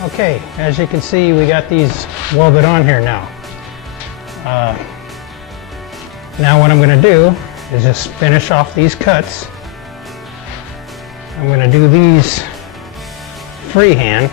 Okay, as you can see, we got these welded on here now. Now what I'm going to do is just finish off these cuts. I'm going to do these freehand,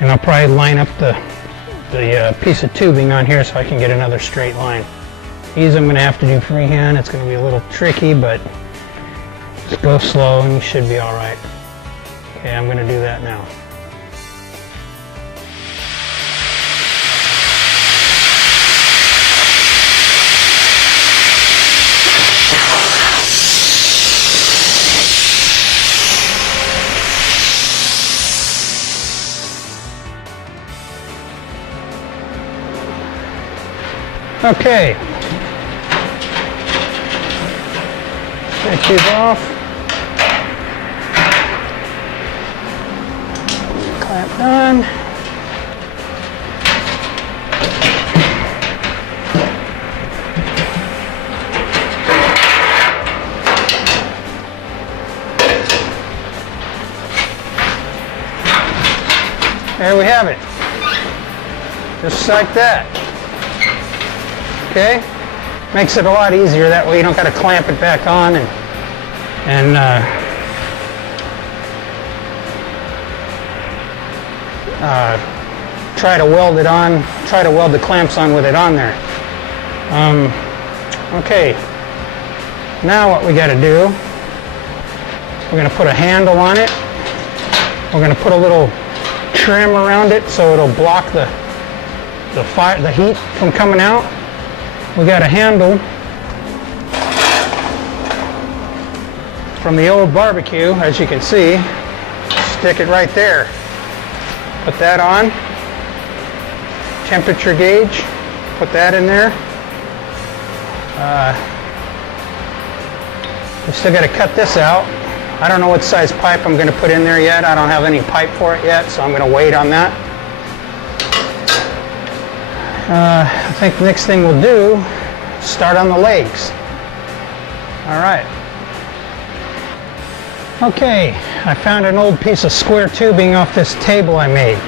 and I'll probably line up the piece of tubing on here so I can get another straight line. These I'm going to have to do freehand. It's going to be a little tricky, but just go slow and you should be all right. Okay, I'm going to do that now. Okay, take these off, clamp done. There we have it, just like that. Okay, makes it a lot easier that way. You don't got to clamp it back on and try to weld it on. Try to weld the clamps on with it on there. Okay, now what we got to do? We're going to put a handle on it. We're going to put a little trim around it so it'll block the heat from coming out. We got a handle from the old barbecue, as you can see. Stick it right there. Put that on. Temperature gauge. Put that in there. We still got to cut this out. I don't know what size pipe I'm going to put in there yet. I don't have any pipe for it yet, so I'm going to wait on that. I think the next thing we'll do is start on the legs. All right. Okay, I found an old piece of square tubing off this table I made.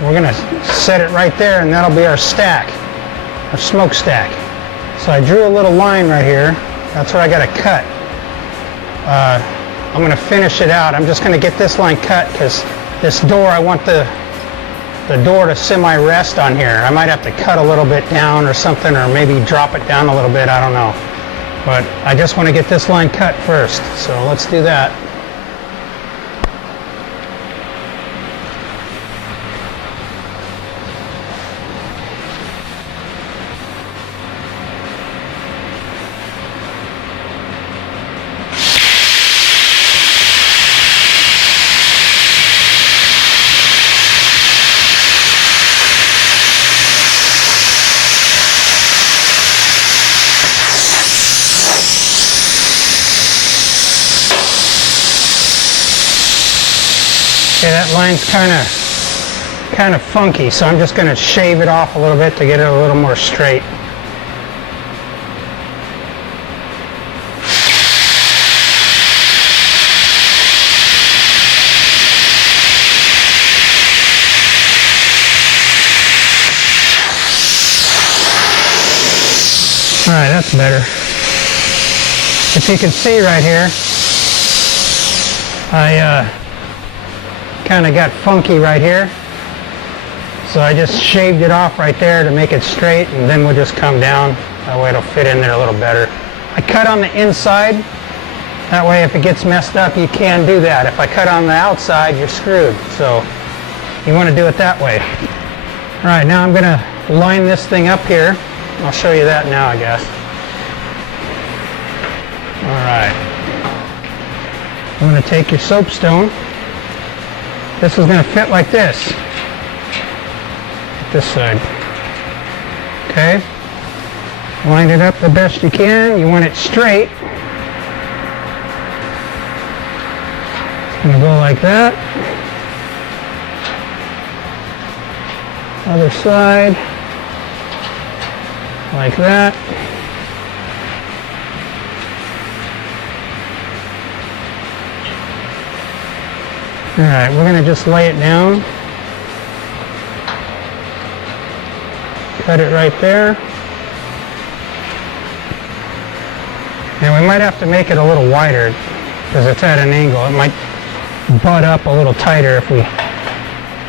We're going to set it right there, and that'll be our stack, our smokestack. So I drew a little line right here. That's where I got to cut. I'm going to finish it out. I'm just going to get this line cut because this door, I want the door to semi-rest on here. I might have to cut a little bit down or something, or maybe drop it down a little bit, I don't know. But I just want to get this line cut first, so let's do that. Okay, that line's kind of funky, so I'm just going to shave it off a little bit to get it a little more straight. All right, that's better. If you can see right here, I kind of got funky right here, so I just shaved it off right there to make it straight, and then we'll just come down. That way it'll fit in there a little better. I cut on the inside, that way if it gets messed up you can do that. If I cut on the outside you're screwed, so you want to do it that way. Alright, now I'm going to line this thing up here. I'll show you that now, I guess. Alright, I'm going to take your soapstone. This is going to fit like this side. Okay, line it up the best you can. You want it straight. It's going to go like that. Other side, like that. Alright, we're going to just lay it down. Cut it right there. And we might have to make it a little wider because it's at an angle. It might butt up a little tighter if we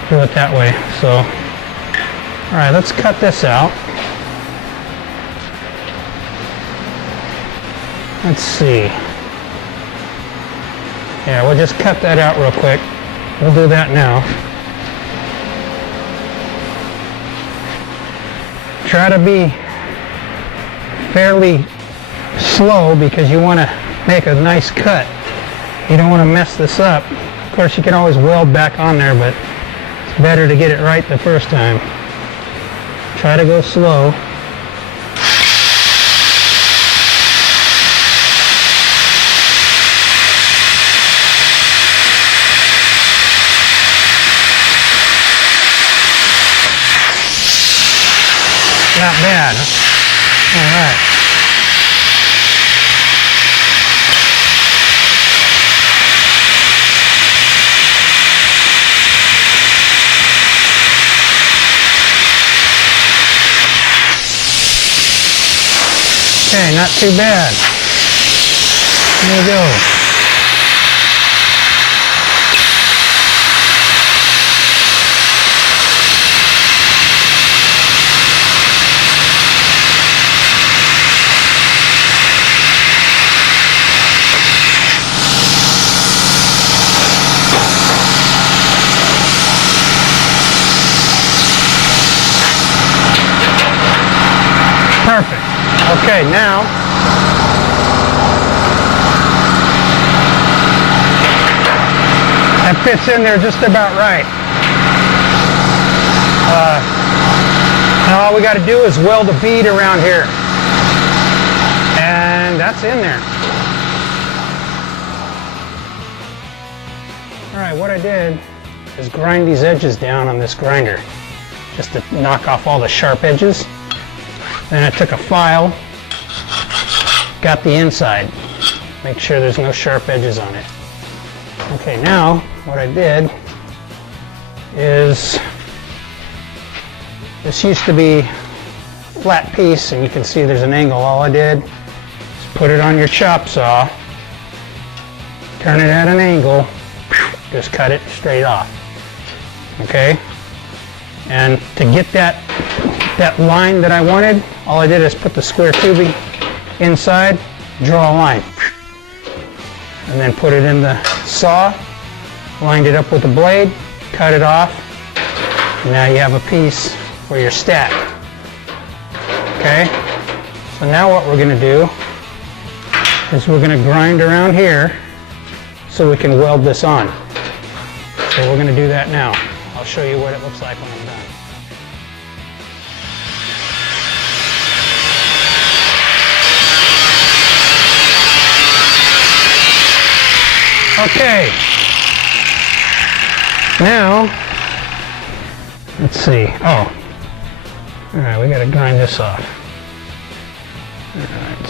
do it that way. So, alright, let's cut this out. Let's see. Yeah, we'll just cut that out real quick. We'll do that now. Try to be fairly slow because you want to make a nice cut. You don't want to mess this up. Of course, you can always weld back on there, but it's better to get it right the first time. Try to go slow. Not bad, huh? All right. Okay, not too bad. There we go. Perfect. Okay, now that fits in there just about right. Now all we got to do is weld a bead around here, and that's in there. All right, what I did is grind these edges down on this grinder just to knock off all the sharp edges. Then I took a file, got the inside, make sure there's no sharp edges on it. Okay, now what I did is, this used to be a flat piece and you can see there's an angle. All I did is put it on your chop saw, turn it at an angle, just cut it straight off. Okay? And to get that line that I wanted, all I did is put the square tubing inside, draw a line, and then put it in the saw, lined it up with the blade, cut it off, and now you have a piece for your stack. Okay? So now what we're going to do is we're going to grind around here so we can weld this on. So we're going to do that now. I'll show you what it looks like when I'm done. Okay, now, let's see, all right, we got to grind this off. All right,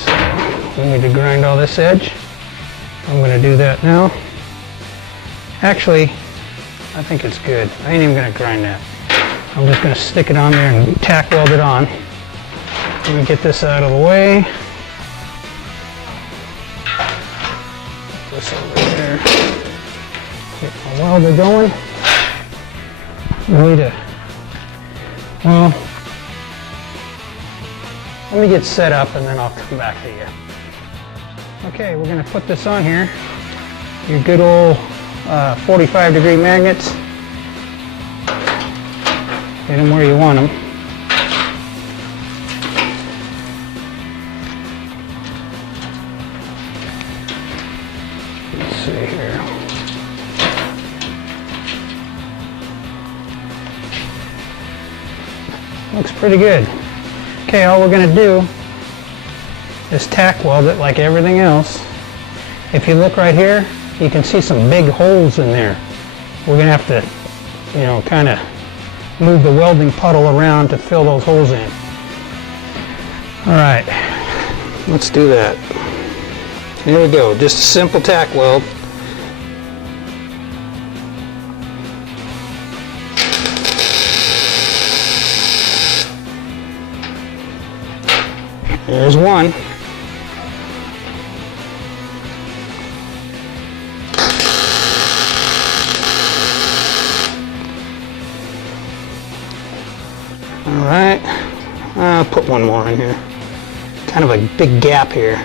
so we need to grind all this edge. I'm going to do that now. Actually, I think it's good. I ain't even going to grind that. I'm just going to stick it on there and tack weld it on. Let me get this out of the way. Put this over there. Get my welder going. Well, let me get set up and then I'll come back to you. Okay, we're going to put this on here. Your good old 45-degree magnets. Get them where you want them. Let's see here. Looks pretty good. Okay, all we're going to do is tack weld it like everything else. If you look right here, you can see some big holes in there. We're going to have to, kind of move the welding puddle around to fill those holes in. All right, let's do that. Here we go, just a simple tack weld. There's one. Alright, I'll put one more in here. Kind of a big gap here.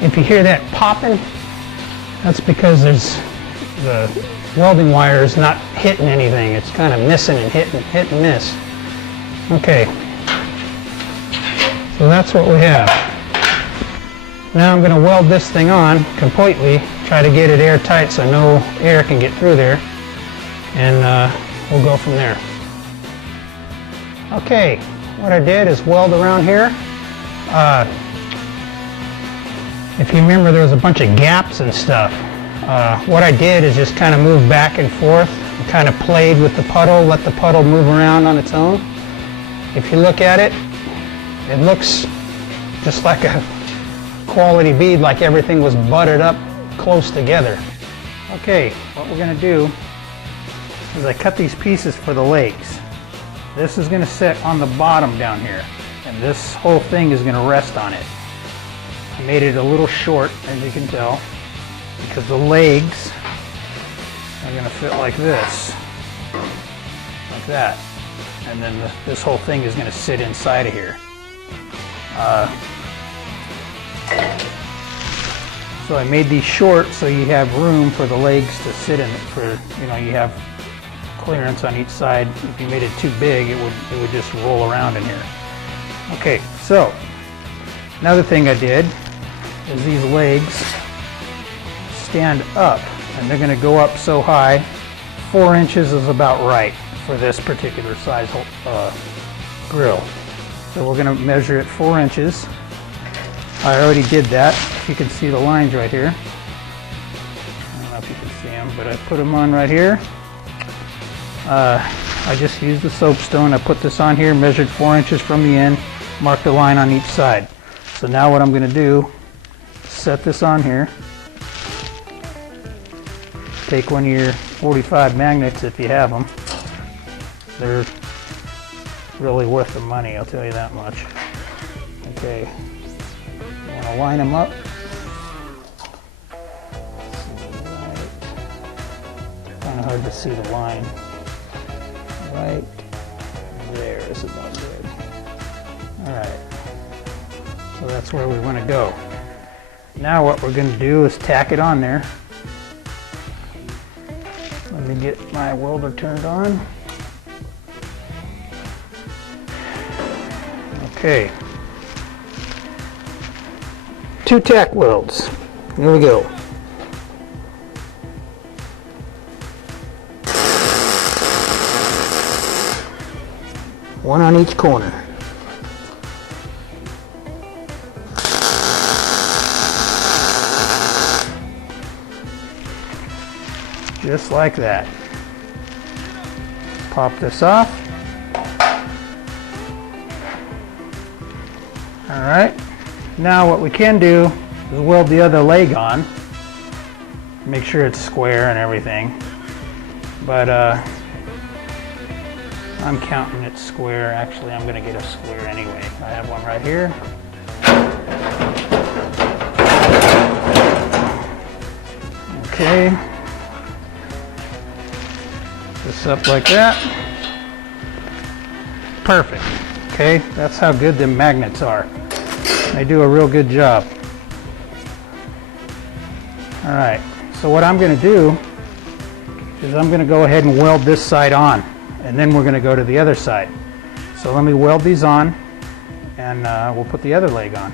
If you hear that popping, that's because the welding wire is not hitting anything. It's kind of missing and hit and miss. Okay, so that's what we have. Now I'm going to weld this thing on completely, try to get it airtight so no air can get through there, and we'll go from there. Okay, what I did is weld around here. If you remember, there was a bunch of gaps and stuff. What I did is just kind of move back and forth, and kind of played with the puddle, let the puddle move around on its own. If you look at it, it looks just like a quality bead, like everything was butted up close together. Okay, what we're going to do is I cut these pieces for the legs. This is going to sit on the bottom down here, and this whole thing is going to rest on it. I made it a little short, as you can tell, because the legs are going to fit like this, like that, and then this whole thing is going to sit inside of here. So I made these short so you have room for the legs to sit in, you have clearance on each side. If you made it too big, it would just roll around in here. Okay, so another thing I did is these legs stand up, and they're going to go up so high. 4 inches is about right for this particular size grill. So we're going to measure it 4 inches. I already did that. You can see the lines right here. I don't know if you can see them, but I put them on right here. I just used the soapstone. I put this on here, measured 4 inches from the end, marked a line on each side. So now what I'm going to do, set this on here. Take one of your 45 magnets if you have them. They're really worth the money, I'll tell you that much. Okay, you want to line them up. Kind of hard to see the line. Right there is about good. Alright, so that's where we want to go. Now what we're going to do is tack it on there. Let me get my welder turned on. Okay. 2 tack welds. Here we go. One on each corner. Just like that. Pop this off. Alright, now what we can do is weld the other leg on. Make sure it's square and everything. But I'm counting it square. Actually, I'm going to get a square anyway. I have one right here. Okay. This up like that. Perfect. Okay, that's how good the magnets are. They do a real good job. Alright, so what I'm going to do is I'm going to go ahead and weld this side on, and then we're going to go to the other side. So let me weld these on, and we'll put the other leg on.